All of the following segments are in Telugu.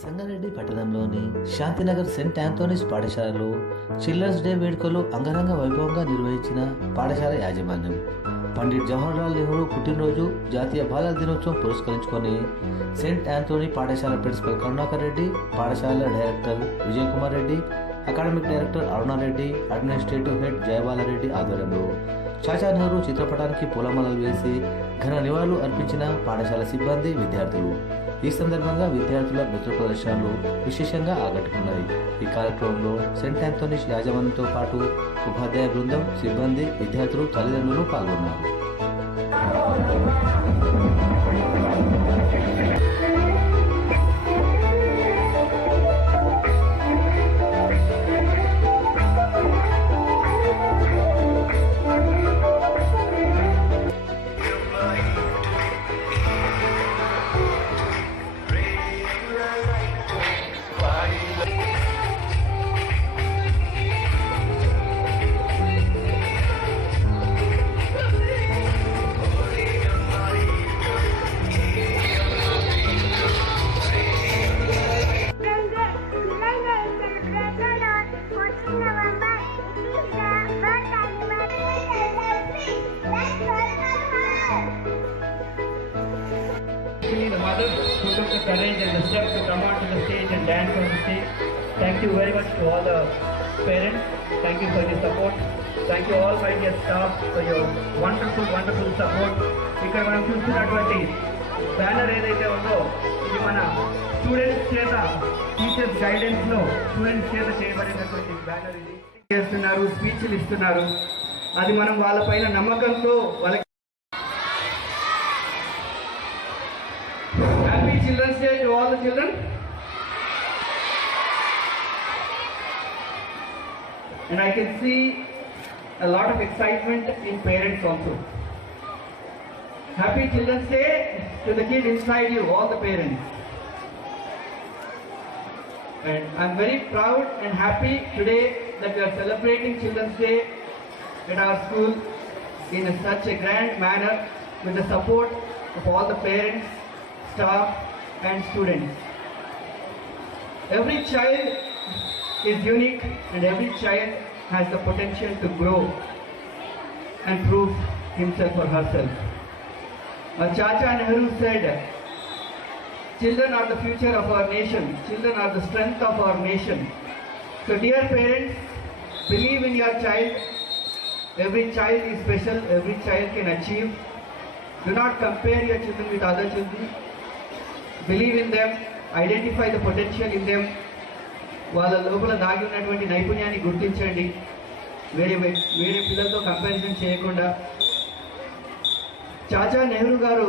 సంగారెడ్డి పట్టణంలోని శాంతినగర్ సెయింట్ ఆంథోనీస్ పాఠశాలలో చిల్డ్రన్స్ డే వేడుకలు అంగరంగ వైభవంగా నిర్వహించిన పాఠశాల యాజమాన్యం పండిట్ జవహర్లాల్ నెహ్రూ పుట్టినరోజు జాతీయ బాలల దినోత్సవం పురస్కరించుకొని సెయింట్ ఆంథోనీ పాఠశాల ప్రిన్సిపల్ కరుణాకర్ రెడ్డి, పాఠశాల director Vijay Kumar Reddy, academic director Aruna Reddy, administrative head Jayabala Reddy ఆధ్వర్యంలో చాచా నెహ్రూ చిత్రపటానికి పూలమాలలు వేసి ఘన నివాళులు అర్పించిన పాఠశాల సిబ్బంది, విద్యార్థులు. ఈ సందర్భంగా విద్యార్థుల నృత్య ప్రదర్శనలు విశేషంగా ఆకట్టుకున్నాయి. ఈ కార్యక్రమంలో సెయింట్ ఆంథోనీస్ యాజమాన్యంతో పాటు ఉపాధ్యాయ బృందం, సిబ్బంది, విద్యార్థులు, తల్లిదండ్రులు పాల్గొన్నారు. The mother who took the courage and the step to come onto the stage and dance on the stage. Thank you very much to all the parents. Thank you for the support. Thank you all my dear staff for your wonderful support. ఇక్కడ మనం చూస్తున్నటువంటి బ్యానర్ ఏదైతే ఉందో ఇది మన స్టూడెంట్స్ చేత, టీచర్స్ గైడెన్స్ లో స్టూడెంట్స్ చేత చేయబడినటువంటి బ్యానర్. ఇది చేస్తున్నారు, స్పీచ్లు ఇస్తున్నారు. అది మనం వాళ్ళపైన నమ్మకంతో వాళ్ళకి Happy Children's Day to all the children. And I can see a lot of excitement in parents also. Happy Children's Day to the kid inside you, all the parents. And I'm very proud and happy today that we are celebrating Children's Day at our school in such a grand manner with the support of all the parents, staff and students. Every child is unique and every child has the potential to grow and prove himself or herself. Chacha Nehru said, children are the future of our nation. Children are the strength of our nation. So dear parents, believe in your child. Every child is special. Every child can achieve. Do not compare your children with other children. Believe in them, identify the potential in them. వాళ్ళ లోపల దాగి ఉన్నటువంటి నైపుణ్యాన్ని గుర్తించండి. వేరే పిల్లలతో కంపారిజన్ చేయకుండా. చాచా నెహ్రూ గారు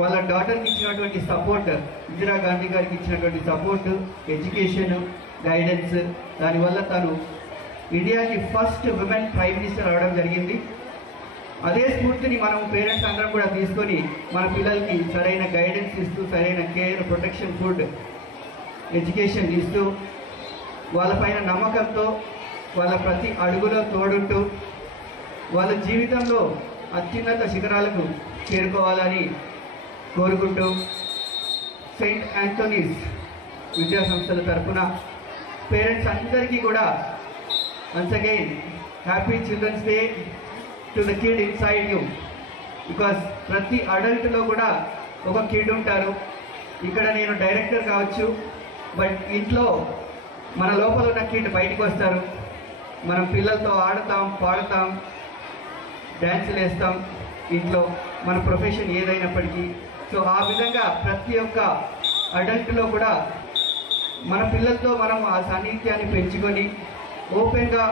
వాళ్ళ డాటర్కి ఇచ్చినటువంటి సపోర్ట్, ఇందిరాగాంధీ గారికి ఇచ్చినటువంటి సపోర్ట్, ఎడ్యుకేషన్, గైడెన్స్, దానివల్ల తను ఇండియాకి ఫస్ట్ విమెన్ ప్రైమ్ మినిస్టర్ అవడం జరిగింది. అదే స్ఫూర్తిని మనం పేరెంట్స్ అందరం కూడా తీసుకొని మన పిల్లలకి సరైన గైడెన్స్ ఇస్తూ, సరైన కేర్, ప్రొటెక్షన్, ఫుడ్, ఎడ్యుకేషన్ ఇస్తూ, వాళ్ళపైన నమ్మకంతో వాళ్ళ ప్రతి అడుగులో తోడుంటూ వాళ్ళ జీవితంలో అత్యున్నత శిఖరాలకు చేరుకోవాలని కోరుకుంటూ సెయింట్ ఆంథోనీస్ విద్యా సంస్థల తరఫున పేరెంట్స్ అందరికీ కూడా once again happy children's day to the kid inside you. Because ప్రతి అడల్ట్లో కూడా ఒక కిడ్ ఉంటారు. ఇక్కడ నేను డైరెక్టర్ కావచ్చు, బట్ ఇంట్లో మన లోపల ఉన్న కిడ్ బయటకు వస్తారు. మనం పిల్లలతో ఆడతాం, పాడతాం, డ్యాన్సులు వేస్తాం ఇంట్లో, మన ప్రొఫెషన్ ఏదైనప్పటికీ. సో ఆ విధంగా ప్రతి ఒక్క అడల్ట్లో కూడా మన పిల్లలతో మనం ఆ సాన్నిధ్యాన్ని పెంచుకొని ఓపెన్గా